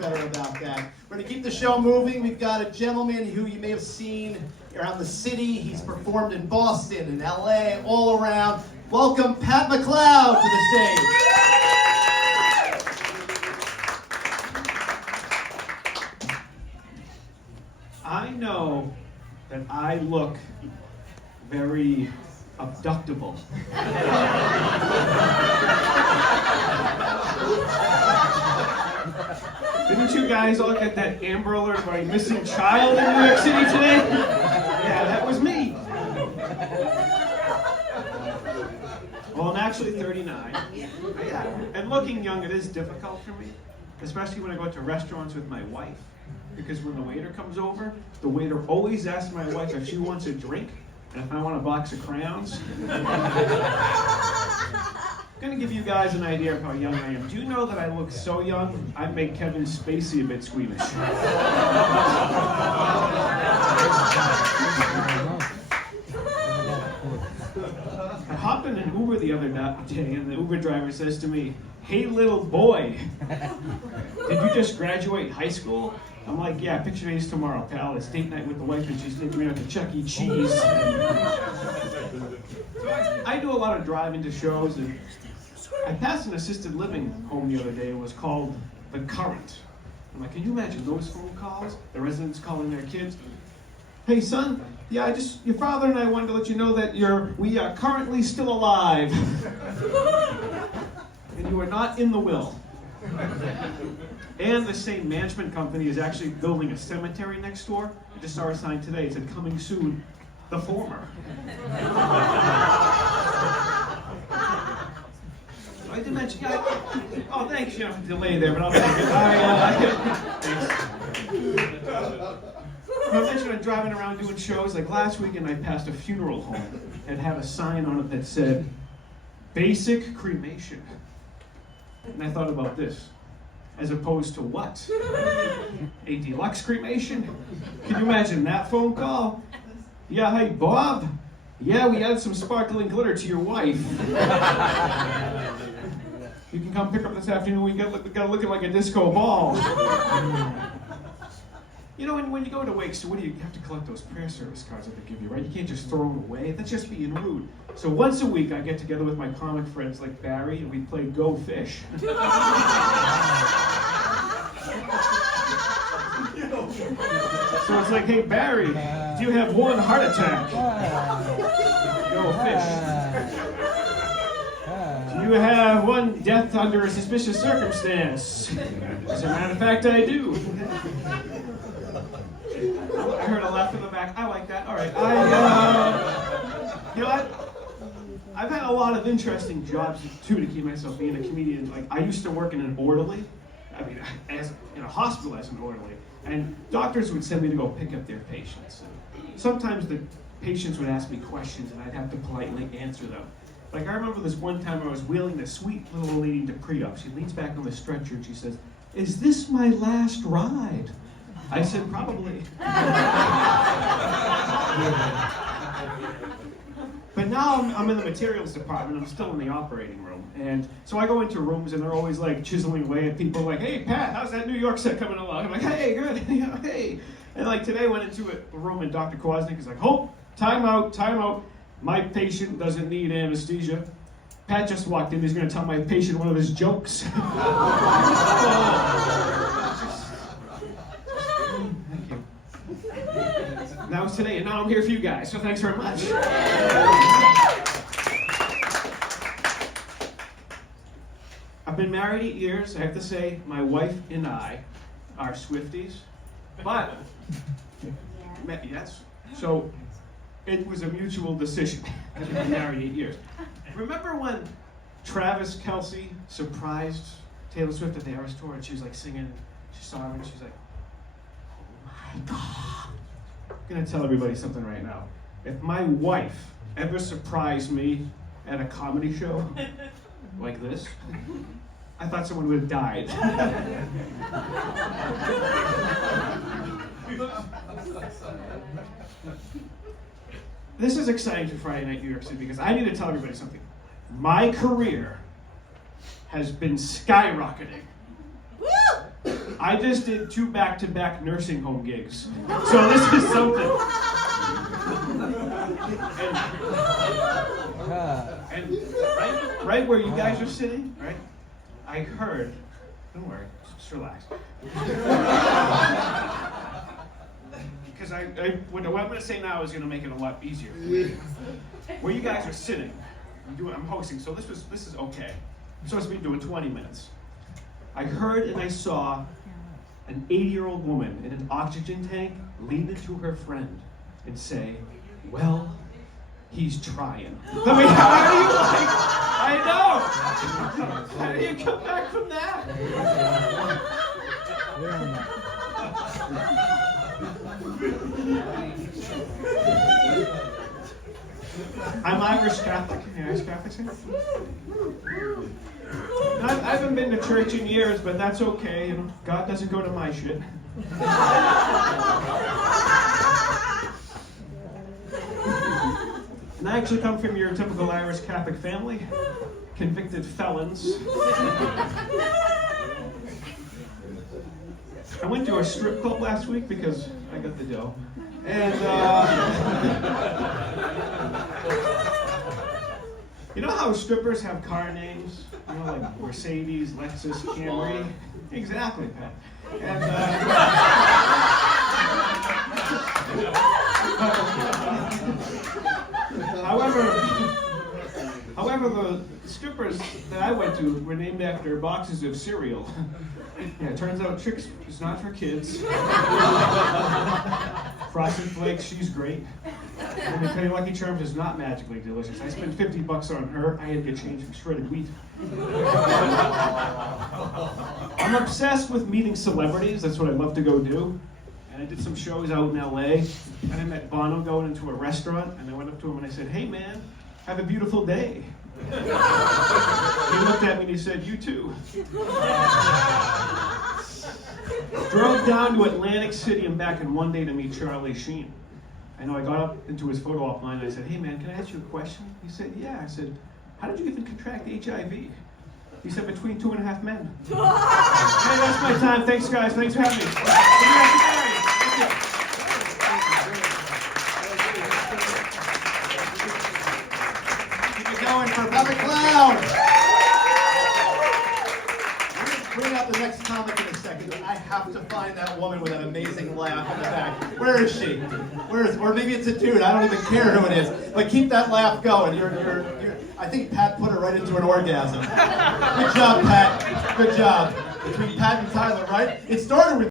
better about that. We're going to keep the show moving. We've got a gentleman who you may have seen around the city. He's performed in Boston, in LA, all around. Welcome Pat McLoud to the stage. I know that I look very abductable. Didn't you guys all get that Amber Alert about a missing child in New York City today? Yeah, that was me. Well, I'm actually 39. Yeah. And looking young, it is difficult for me, especially when I go out to restaurants with my wife. Because when the waiter comes over, the waiter always asks my wife if she wants a drink and if I want a box of crayons. I'm going to give you guys an idea of how young I am. Do you know that I look so young, I make Kevin Spacey a bit squeamish? I hopped in an Uber the other day and the Uber driver says to me, "Hey little boy, did you just graduate high school?" I'm like, "Yeah, picture days tomorrow, pal. It's date night with the wife and she's taking me out to Chuck E. Cheese." I do a lot of driving to shows, and I passed an assisted living home the other day. It was called The Current. I'm like, can you imagine those phone calls? The residents calling their kids. "Hey son, yeah, your father and I wanted to let you know that we are currently still alive. And you are not in the will." And the same management company is actually building a cemetery next door. I just saw a sign today. It said, "Coming soon, the former." I did mention, oh, thanks, for the delay there, but I'll take it. I mentioned I'm driving around doing shows. Like last weekend, I passed a funeral home and had a sign on it that said, "Basic cremation." And I thought about this. As opposed to what? A deluxe cremation? Can you imagine that phone call? "Yeah, hey, Bob. Yeah, we added some sparkling glitter to your wife. You can come pick up this afternoon. We got looking like a disco ball." You know, when you go to wakes, what do you have to collect those prayer service cards that they give you, right? You can't just throw them away. That's just being rude. So once a week, I get together with my comic friends like Barry, and we play Go Fish. So it's like, "Hey Barry, do you have one heart attack? Go fish. Do you have one death under a suspicious circumstance?" As a matter of fact, I do. I heard a laugh in the back. I like that. All right. I've had a lot of interesting jobs too to keep myself being a comedian. Like I used to work in an orderly. I mean, as in a hospital as an orderly, and doctors would send me to go pick up their patients. And sometimes the patients would ask me questions, and I'd have to politely answer them. Like I remember this one time I was wheeling this sweet little lady to pre-op. She leans back on the stretcher and she says, "Is this my last ride?" I said, "Probably." But now I'm in the materials department. I'm still in the operating room. And so I go into rooms and they're always like chiseling away at people like, "Hey Pat, how's that New York set coming along?" I'm like, "Hey, good." Hey. And like today I went into a room and Dr. Kwasnik is like, "Oh, time out. My patient doesn't need anesthesia. Pat just walked in. He's going to tell my patient one of his jokes." Thank you. That was today, and now I'm here for you guys, so thanks very much. I've been married 8 years. I have to say, my wife and I are Swifties, but, yes, so it was a mutual decision to be married 8 years. Remember when Travis Kelce surprised Taylor Swift at the Eras Tour, and she was like singing, she saw her and she's like, "Oh my God." I'm gonna tell everybody something right now. If my wife ever surprised me at a comedy show like this, I thought someone would have died. This is exciting for Friday Night New York City because I need to tell everybody something. My career has been skyrocketing. Woo! I just did 2 back-to-back nursing home gigs. So this is something. And right where you guys are sitting, right? I heard, don't worry, just relax. Because what I'm going to say now is going to make it a lot easier. Where you guys are sitting, I'm hosting, so this is okay. I'm supposed to be doing 20 minutes. I heard and I saw an 80-year-old woman in an oxygen tank lean into her friend and say, "Well, he's trying." I mean, how are you like? I know. How do you come back from that? I'm Irish Catholic. Any Irish Catholics here? I haven't been to church in years, but that's okay. You know, God doesn't go to my shit. And I actually come from your typical Irish Catholic family, convicted felons. I went to a strip club last week because I got the dough. And, you know how strippers have car names? You know, like Mercedes, Lexus, Camry? Exactly, Pat. And, however, the strippers that I went to were named after boxes of cereal. Yeah, it turns out Trix is not for kids. Frosted Flakes, she's great. And the Penny Lucky Charms is not magically delicious. I spent $50 on her. I had to get change from shredded wheat. I'm obsessed with meeting celebrities. That's what I love to go do. And I did some shows out in LA. And I met Bono going into a restaurant. And I went up to him and I said, "Hey man, have a beautiful day." He looked at me and he said, "You too." Drove down to Atlantic City and back in one day to meet Charlie Sheen. I know I got up into his photo op line and I said, "Hey man, can I ask you a question?" He said, "Yeah." I said, "How did you even contract HIV?" He said, "Between 2.5 men." Hey, that's my time. Thanks guys. Thanks for having me. Thank you. Keep it going for McLoud. Bring out the next comic in a second. I have to find that woman with that amazing laugh in the back. Where is she? Or maybe it's a dude. I don't even care who it is. But keep that laugh going. I think Pat put her right into an orgasm. Good job, Pat. Good job. Between Pat and Tyler, right? It started with